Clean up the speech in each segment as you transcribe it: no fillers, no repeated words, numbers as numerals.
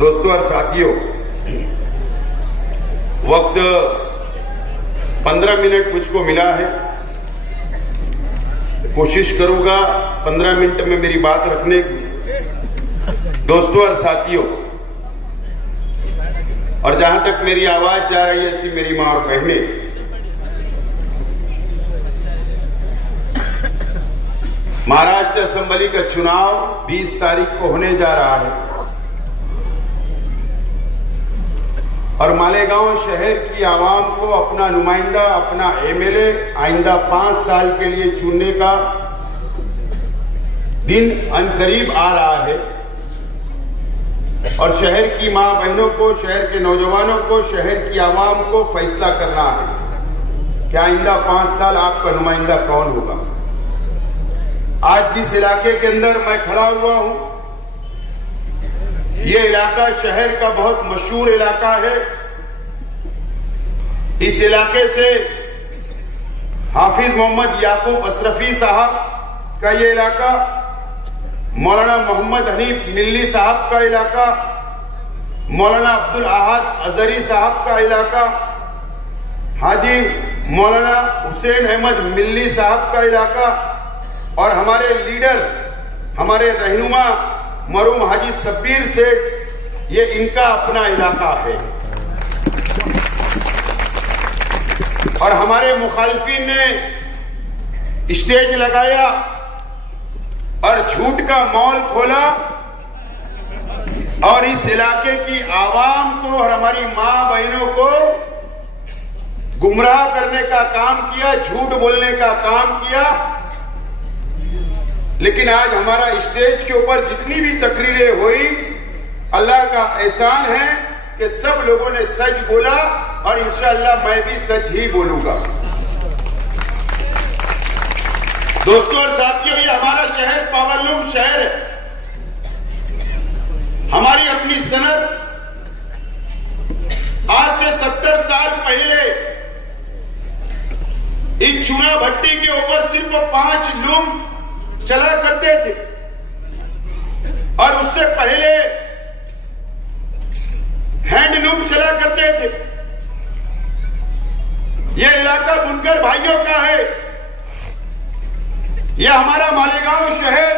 दोस्तों और साथियों, वक्त 15 मिनट मुझको मिला है। कोशिश करूंगा 15 मिनट में मेरी बात रखने की। दोस्तों और साथियों, और जहां तक मेरी आवाज जा रही है, ऐसी मेरी मां और बहनें, महाराष्ट्र असेंबली का चुनाव 20 तारीख को होने जा रहा है और मालेगांव शहर की आवाम को अपना नुमाइंदा, अपना एमएलए आइंदा 5 साल के लिए चुनने का दिन अनकरीब आ रहा है। और शहर की मां बहनों को, शहर के नौजवानों को, शहर की आवाम को फैसला करना है कि आइंदा 5 साल आपका नुमाइंदा कौन होगा। आज जिस इलाके के अंदर मैं खड़ा हुआ हूं, ये इलाका शहर का बहुत मशहूर इलाका है। इस इलाके से हाफिज मोहम्मद याकूब अशरफी साहब का ये इलाका, मौलाना मोहम्मद हनीफ मिल्ली साहब का इलाका, मौलाना अब्दुल अहद अजहरी साहब का इलाका, हाजी मौलाना हुसैन अहमद मिल्ली साहब का इलाका और हमारे लीडर, हमारे रहनुमा मरहूम हाजी शब्बीर सेठ, ये इनका अपना इलाका है। और हमारे मुखालिफिन ने स्टेज लगाया और झूठ का मॉल खोला और इस इलाके की आवाम को और हमारी मां बहनों को गुमराह करने का काम किया, झूठ बोलने का काम किया। लेकिन आज हमारा स्टेज के ऊपर जितनी भी तकरीरें हुई, अल्लाह का एहसान है कि सब लोगों ने सच बोला और इंशाअल्लाह मैं भी सच ही बोलूंगा। दोस्तों और साथियों, ये हमारा शहर पावरलूम शहर है। हमारी अपनी सनत आज से 70 साल पहले इस चूना भट्टी के ऊपर सिर्फ 5 लूम चला करते थे और उससे पहले हैंडलूम चला करते थे। यह इलाका बुनकर भाइयों का है। यह हमारा मालेगांव शहर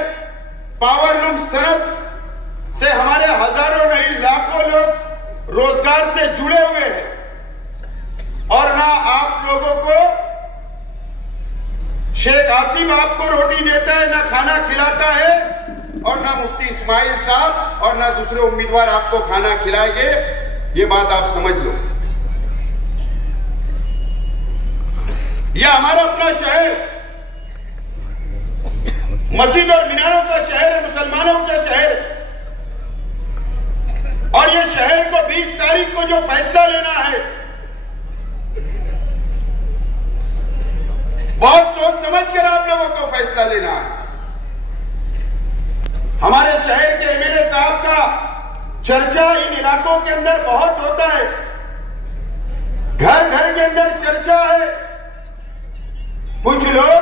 पावरलूम सनत से हमारे हजारों नहीं लाखों लोग रोजगार से जुड़े हुए हैं। और ना आप लोगों को शेख आसिम आपको रोटी देता है, ना खाना खिलाता है, और ना मुफ्ती इस्माइल साहब और ना दूसरे उम्मीदवार आपको खाना खिलाएंगे। ये बात आप समझ लो। यह हमारा अपना शहर मस्जिद और मीनारों का शहर है, मुसलमानों का शहर। और यह शहर को 20 तारीख को जो फैसला लेना है, बहुत सोच समझ कर आप लोगों को फैसला लेना है। हमारे शहर के एमएलए साहब का चर्चा इन इलाकों के अंदर बहुत होता है, घर घर के अंदर चर्चा है। कुछ लोग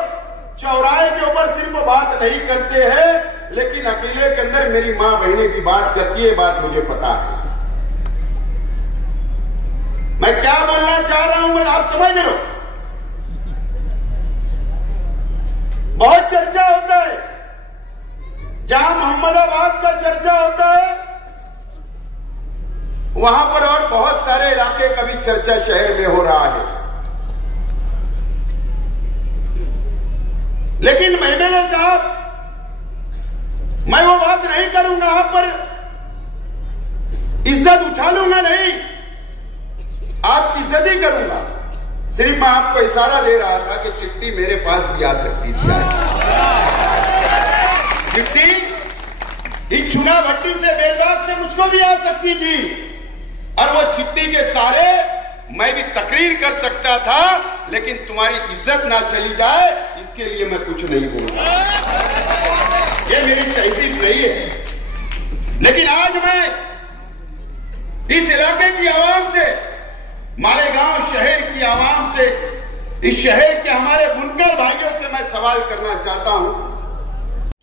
चौराहे के ऊपर सिर्फ बात नहीं करते हैं, लेकिन अकेले के अंदर मेरी मां बहनें भी बात करती है, बात मुझे पता है। मैं क्या बोलना चाह रहा हूं, मैं आप समझ लो। बहुत चर्चा होता है, जहां मोहम्मदाबाद का चर्चा होता है, वहां पर और बहुत सारे इलाके का भी चर्चा शहर में हो रहा है। लेकिन एमएलए साहब, मैं वो बात नहीं करूंगा, आप पर इज्जत उछालूंगा नहीं, आपकी इज्जत ही करूंगा। सिर्फ मैं आपको इशारा दे रहा था कि चिट्ठी मेरे पास भी आ सकती थी। आज चिट्ठी इस चुना भट्टी से, बेलबाग से मुझको भी आ सकती थी और वो चिट्ठी के सारे मैं भी तकरीर कर सकता था, लेकिन तुम्हारी इज्जत ना चली जाए इसके लिए मैं कुछ नहीं बोलूंगा। ये मेरी तहजीब नहीं है। लेकिन आज मैं इस इलाके की आवाम से, मालेगांव शहर की आवाम से, इस शहर के हमारे बुनकर भाइयों से मैं सवाल करना चाहता हूं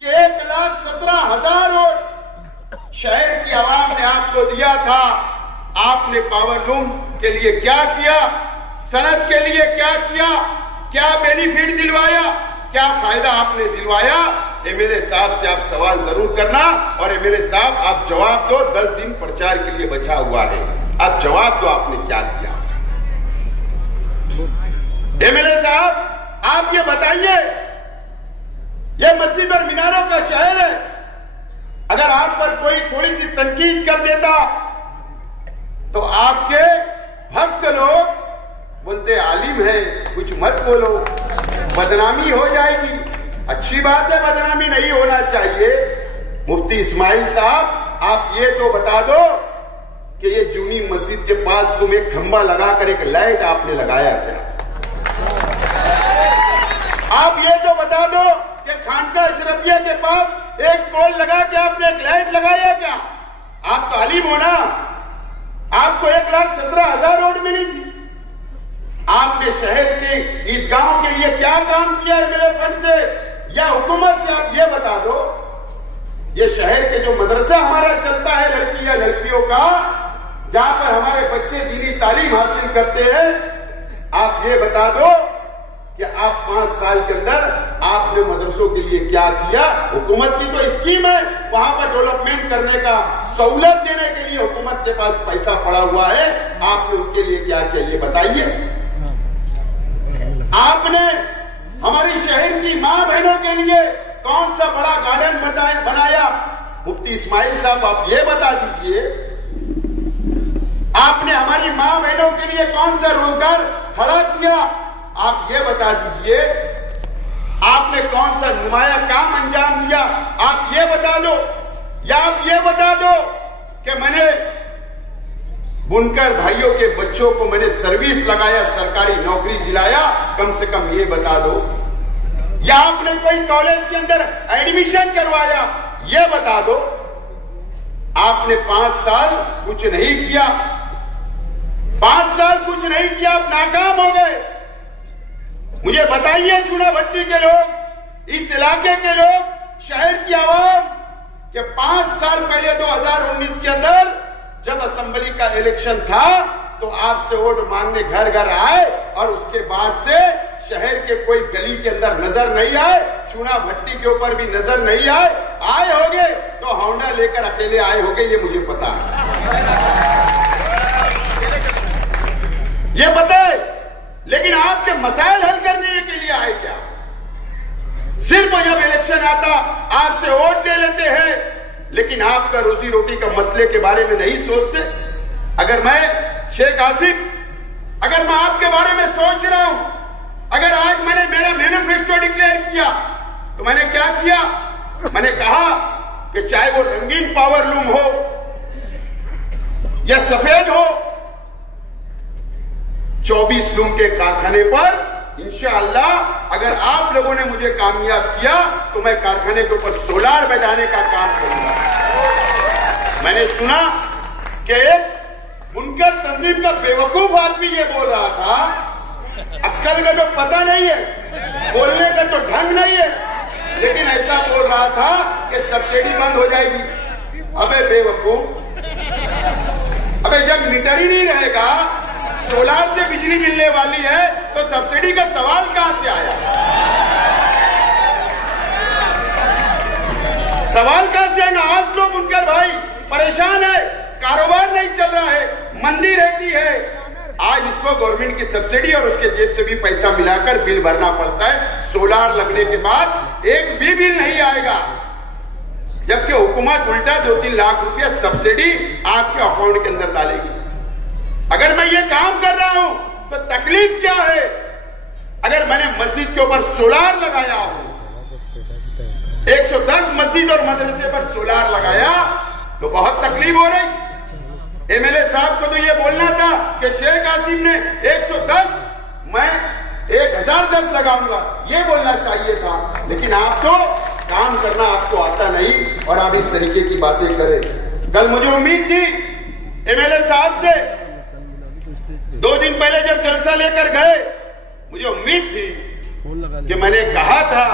कि 1,17,000 वोट शहर की आवाम ने आपको दिया था, आपने पावरलूम के लिए क्या किया, सनत के लिए क्या किया, क्या बेनिफिट दिलवाया, क्या फायदा आपने दिलवाया? एमएलए साहब से आप सवाल जरूर करना और एमएलए साहब आप जवाब दो। 10 दिन प्रचार के लिए बचा हुआ है, आप जवाब दो आपने क्या किया। एमएलए साहब आप ये बताइए, ये मस्जिद और मीनारों का शहर है, अगर आप पर कोई थोड़ी सी तनकीद कर देता तो आपके भक्त लोग बोलते आलिम है कुछ मत बोलो, बदनामी हो जाएगी। अच्छी बात है, बदनामी नहीं होना चाहिए। मुफ्ती इस्माइल साहब आप ये तो बता दो कि ये जूनी मस्जिद के पास तुम एक खंबा लगाकर एक लाइट आपने लगाया क्या? आप ये तो बता दो कि खानका अशरफिया के पास एक पोल लगा के आपने एक लाइट लगाया क्या? आप तो आलिम हो ना, आपको 1,17,000 रोड मिली थी। आपने शहर के ईदगाहों के लिए क्या काम किया है मेरे फंड से या हुकूमत से? आप ये बता दो। ये शहर के जो मदरसा हमारा चलता है लड़की या लड़कियों का, जहां पर हमारे बच्चे दीनी तालीम हासिल करते हैं, आप ये बता दो कि आप 5 साल के अंदर आपने मदरसों के लिए क्या किया? हुकूमत की तो स्कीम है, वहां पर डेवलपमेंट करने का, सहूलत देने के लिए हुकूमत के पास पैसा पड़ा हुआ है, आपने उनके लिए क्या किया ये बताइए। आपने हमारी शहर की मां बहनों के लिए कौन सा बड़ा गार्डन बनाया? मुफ्ती इस्माइल साहब आप ये बता दीजिए। आपने हमारी मां बहनों के लिए कौन सा रोजगार खड़ा किया? आप ये बता दीजिए। आपने कौन सा नुमाया काम अंजाम दिया? आप ये बता दो। या आप ये बता दो कि मैंने बुनकर भाइयों के बच्चों को मैंने सर्विस लगाया, सरकारी नौकरी दिलाया, कम से कम ये बता दो। या आपने कोई कॉलेज के अंदर एडमिशन करवाया, ये बता दो। आपने 5 साल कुछ नहीं किया, 5 साल कुछ नहीं किया, आप नाकाम हो गए। मुझे बताइए चूनाभट्टी के लोग, इस इलाके के लोग, शहर की आवाम, कि 5 साल पहले 2019 के अंदर जब असेंबली का इलेक्शन था तो आपसे वोट मांगने घर घर आए और उसके बाद से शहर के कोई गली के अंदर नजर नहीं आए, चूनाभट्टी के ऊपर भी नजर नहीं आए होगे तो होंडा लेकर अकेले आए होगे, ये मुझे पता है, ये पता है। लेकिन आपके मसाइल हल करने के लिए आए क्या? सिर्फ जब इलेक्शन आता आपसे वोट ले लेते हैं, लेकिन आपका रोजी रोटी का मसले के बारे में नहीं सोचते। अगर मैं शेख आसिफ, अगर मैं आपके बारे में सोच रहा हूं, अगर आज मैंने मेरा मैनिफेस्टो डिक्लेयर किया तो मैंने क्या किया? मैंने कहा कि चाहे वो रंगीन पावरलूम हो या सफेद हो, 24 लूम के कारखाने पर इंशाअल्लाह अगर आप लोगों ने मुझे कामयाब किया तो मैं कारखाने के ऊपर सोलार बैठाने का काम करूंगा। मैंने सुना कि एक बुनकर तंजीम का बेवकूफ आदमी ये बोल रहा था, अक्कल का तो पता नहीं है, बोलने का तो ढंग नहीं है, लेकिन ऐसा बोल रहा था कि सब्सिडी बंद हो जाएगी। अबे बेवकूफ, अबे जब मीटर ही नहीं रहेगा, सोलार से बिजली मिलने वाली है तो सब्सिडी का सवाल कहां से आया? सवाल कहां से आएगा? आज तो बुनकर भाई परेशान है, कारोबार नहीं चल रहा है, मंदी रहती है। आज इसको गवर्नमेंट की सब्सिडी और उसके जेब से भी पैसा मिलाकर बिल भरना पड़ता है। सोलार लगने के बाद एक भी बिल नहीं आएगा, जबकि हुकूमत उल्टा 2-3 लाख रुपया सब्सिडी आपके अकाउंट के अंदर डालेगी। अगर मैं ये काम कर रहा हूं तो तकलीफ क्या है? अगर मैंने मस्जिद के ऊपर सोलार लगाया हो, 110 मस्जिद और मदरसे पर सोलार लगाया तो बहुत तकलीफ हो रही। एमएलए साहब को तो ये बोलना था कि शेख आसिम ने 110, मैं 1010 लगाऊंगा, ये बोलना चाहिए था। लेकिन आप तो काम करना आपको आता नहीं और आप इस तरीके की बातें करें। कल मुझे उम्मीद थी एमएलए साहब से, 2 दिन पहले जब जलसा लेकर गए, मुझे उम्मीद थी कि मैंने कहा था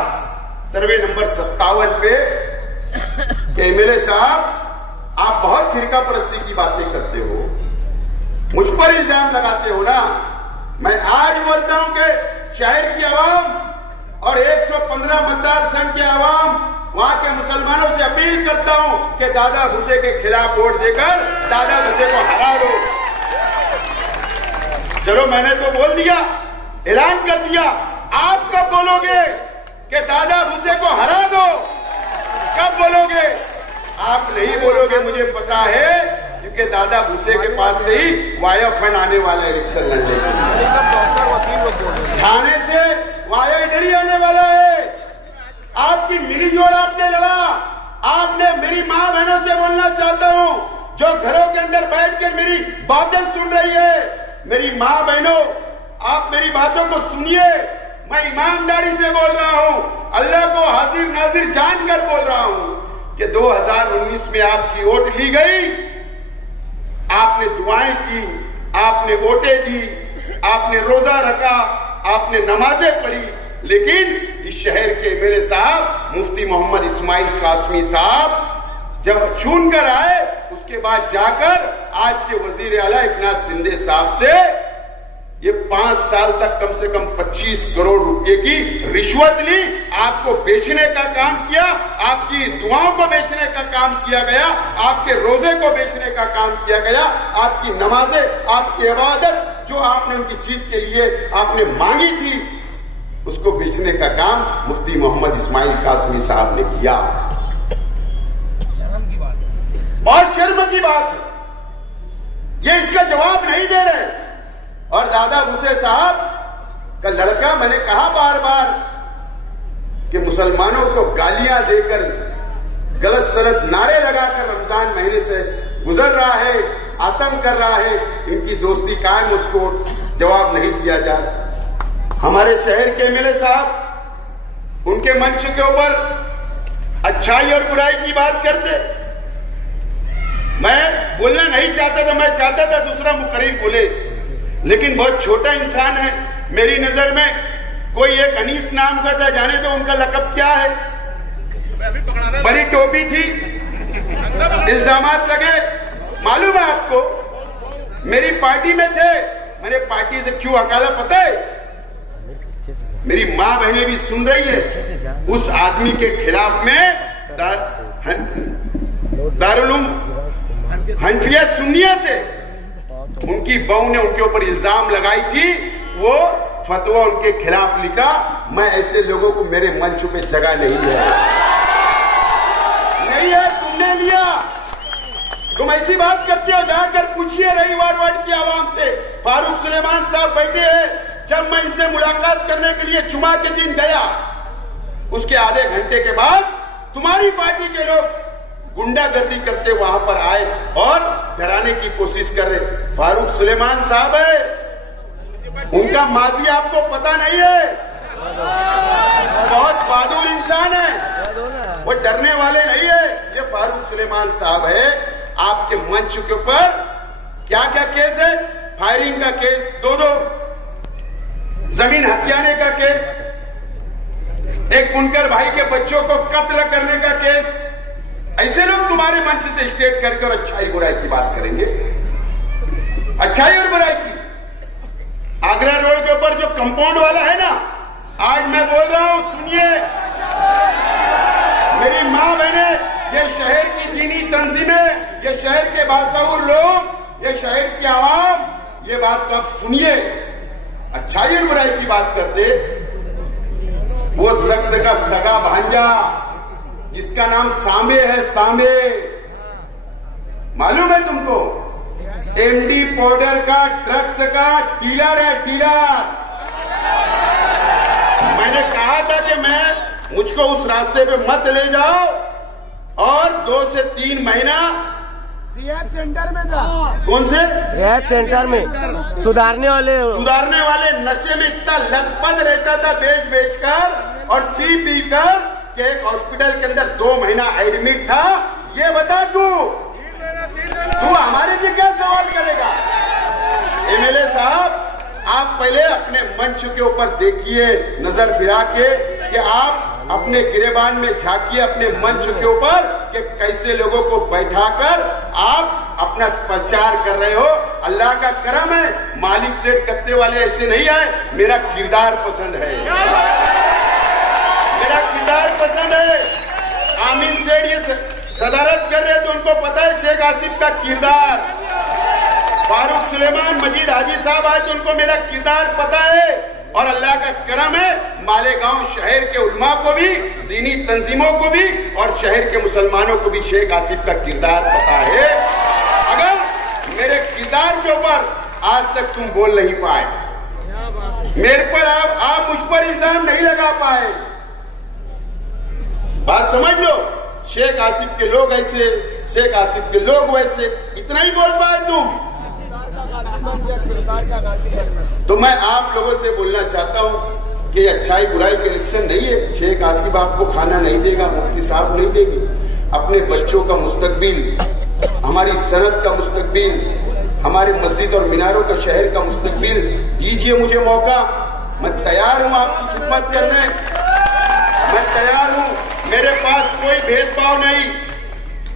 सर्वे नंबर 57 पे कि एमएलए साहब आप बहुत फिरका परस्ती की बातें करते हो, मुझ पर इल्जाम लगाते हो ना। मैं आज बोलता हूं कि शहर की आवाम और 115 मतदार संघ के आवाम, वहां के मुसलमानों से अपील करता हूं कि दादा भूसे के खिलाफ वोट देकर दादा भूसे को हरा दो। चलो मैंने तो बोल दिया, ऐलान कर दिया, आप कब बोलोगे कि दादा भूसे को हरा दो? कब बोलोगे? आप नहीं बोलोगे, मुझे पता है, क्योंकि दादा भूसे के पास से ही वाया फंड आने वाला है इलेक्शन लड़ने के लिए। थाने से वाया इधर ही आने वाला है। आपकी मिलीजोड़ आपने लड़ा। आपने मेरी मां बहनों से बोलना चाहता हूं, जो घरों के अंदर बैठकर मेरी बातें सुन रही है, मेरी मां बहनों, आप मेरी बातों को सुनिए। मैं ईमानदारी से बोल रहा हूं, अल्लाह को हाजिर नाजिर जानकर बोल रहा हूं कि 2019 में आपकी वोट ली गई, आपने दुआएं की, आपने वोटें दी, आपने रोजा रखा, आपने नमाजें पढ़ी, लेकिन इस शहर के मेरे साहब मुफ्ती मोहम्मद इस्माइल कासमी साहब जब चुन कर आए, उसके बाद जाकर आज के वजीर आला एकनाथ शिंदे साहब से ये 5 साल तक कम से कम 25 करोड़ रुपए की रिश्वत ली। आपको बेचने का काम किया, आपकी दुआओं को बेचने का काम किया गया, आपके रोजे को बेचने का काम किया गया, आपकी नमाजें, आपकी इबादत जो आपने उनकी जीत के लिए आपने मांगी थी, उसको बेचने का काम मुफ्ती मोहम्मद इस्माइल कासमी साहब ने किया। और शर्म की बात है, ये इसका जवाब नहीं दे रहे। और दादा भूसे साहब का लड़का, मैंने कहा बार बार कि मुसलमानों को गालियां देकर, गलत सलत नारे लगाकर रमजान महीने से गुजर रहा है, आतंक कर रहा है, इनकी दोस्ती कायम, उसको जवाब नहीं दिया जा रहा। हमारे शहर के एमएलए साहब उनके मंच के ऊपर अच्छाई और बुराई की बात करते। मैं बोलना नहीं चाहता था, मैं चाहता था दूसरा मुकर्रिर बोले, लेकिन बहुत छोटा इंसान है मेरी नजर में। कोई एक अनीस नाम का था, जाने तो उनका लकब क्या है, बड़ी टोपी थी, इल्जामात लगे, मालूम है आपको, मेरी पार्टी में थे। मैंने पार्टी से क्यों हकाला पता है? मेरी मां बहनें भी सुन रही है, उस आदमी के खिलाफ में दारुल हनफिया सुन्निया से उनकी बहू ने उनके ऊपर इल्जाम लगाई थी, वो फतवा उनके खिलाफ लिखा। मैं ऐसे लोगों को मेरे मंच पे जगह नहीं है, नहीं है, तुमने लिया। तुम ऐसी बात करते हो, जाकर पूछिए रविवार वार्ड की आवाम से। फारूक सुलेमान साहब बैठे हैं, जब मैं इनसे मुलाकात करने के लिए जुमा के दिन गया, उसके आधे घंटे के बाद तुम्हारी पार्टी के लोग गुंडागर्दी करते वहां पर आए और डराने की कोशिश कर रहे। फारूक सुलेमान साहब है, उनका माजी आपको पता नहीं है, बहुत बहादुर इंसान है, वो डरने वाले नहीं है। ये फारूक सुलेमान साहब है। आपके मंच के ऊपर क्या क्या केस है? फायरिंग का केस, 2 जमीन हथियाने का केस, एक बुनकर भाई के बच्चों को कत्ल करने का केस। ऐसे लोग तुम्हारे मंच से स्टेट करके और अच्छाई बुराई की बात करेंगे, अच्छाई और बुराई की। आगरा रोड के ऊपर जो कंपाउंड वाला है ना, आज मैं बोल रहा हूं, सुनिए मेरी मां बहने, ये शहर की दीनी तंजीमें, ये शहर के बाशऊर लोग, ये शहर की आवाम, ये बात तो आप सुनिए। अच्छाई और बुराई की बात करते, वो शख्स का सगा भांजा जिसका नाम सांबे है, सांबे, मालूम है तुमको? एमडी पाउडर का, ड्रग्स का डीलर है, डीलर। मैंने कहा था कि मुझको उस रास्ते पे मत ले जाओ, और 2 से 3 महीना रिहैब सेंटर में था। कौन से रिहैब सेंटर में? सुधारने वाले नशे में इतना लथपथ रहता था, बेच कर और पी कर कि एक हॉस्पिटल के अंदर 2 महीना एडमिट था। ये बता तू हमारे से क्या सवाल करेगा? एमएलए साहब, आप पहले अपने मंच के ऊपर देखिए, नजर फिरा के, कि आप अपने गिरेबान में झांकिए अपने मंच के ऊपर कि कैसे लोगों को बैठाकर आप अपना प्रचार कर रहे हो। अल्लाह का करम है, मालिक सेठ कत्ते वाले ऐसे नहीं आए। मेरा किरदार पसंद है, मेरा किरदार पसंद है। आमीन सेठ ये सदारत कर रहे तो उनको पता है शेख आसिफ का किरदार। फारूक सुलेमान मजीद हाजी साहब आए तो उनको मेरा किरदार पता है। और अल्लाह का करम है, मालेगांव शहर के उलमा को भी, दीनी तंजीमों को भी और शहर के मुसलमानों को भी शेख आसिफ का किरदार पता है। अगर मेरे किरदार के ऊपर आज तक तुम बोल नहीं पाए, मेरे पर आप मुझ पर इल्जाम नहीं लगा पाए, बात समझ लो। शेख आसिफ के लोग ऐसे, शेख आसिफ के लोग वैसे, इतना ही बोल पाए तुम। तो मैं आप लोगों से बोलना चाहता हूं कि अच्छाई बुराई का इलेक्शन नहीं है। शेख आसिफ आपको खाना नहीं देगा, मुफ्ती साहब नहीं देगी। अपने बच्चों का मुस्तकबिल, हमारी सनत का मुस्तकबिल, हमारे मस्जिद और मीनारों का शहर का मुस्तकबिल दीजिए मुझे मौका। मैं तैयार हूं आपकी खिदमत करने, मैं तैयार हूं। मेरे पास कोई भेदभाव नहीं,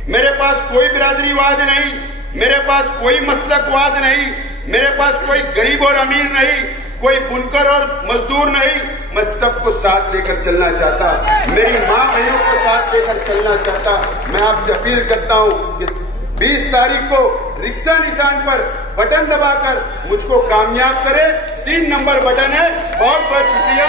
मेरे पास कोई बिरादरीवाद नहीं, मेरे पास कोई मसलकवाद नहीं, मेरे पास कोई गरीब और अमीर नहीं, कोई बुनकर और मजदूर नहीं। मैं सबको साथ लेकर चलना चाहता, मेरी माँ बहनों को साथ लेकर चलना चाहता। मैं आपसे अपील करता हूँ कि 20 तारीख को रिक्शा निशान पर बटन दबाकर मुझको कामयाब करें। 3 नंबर बटन है। बहुत बहुत शुक्रिया।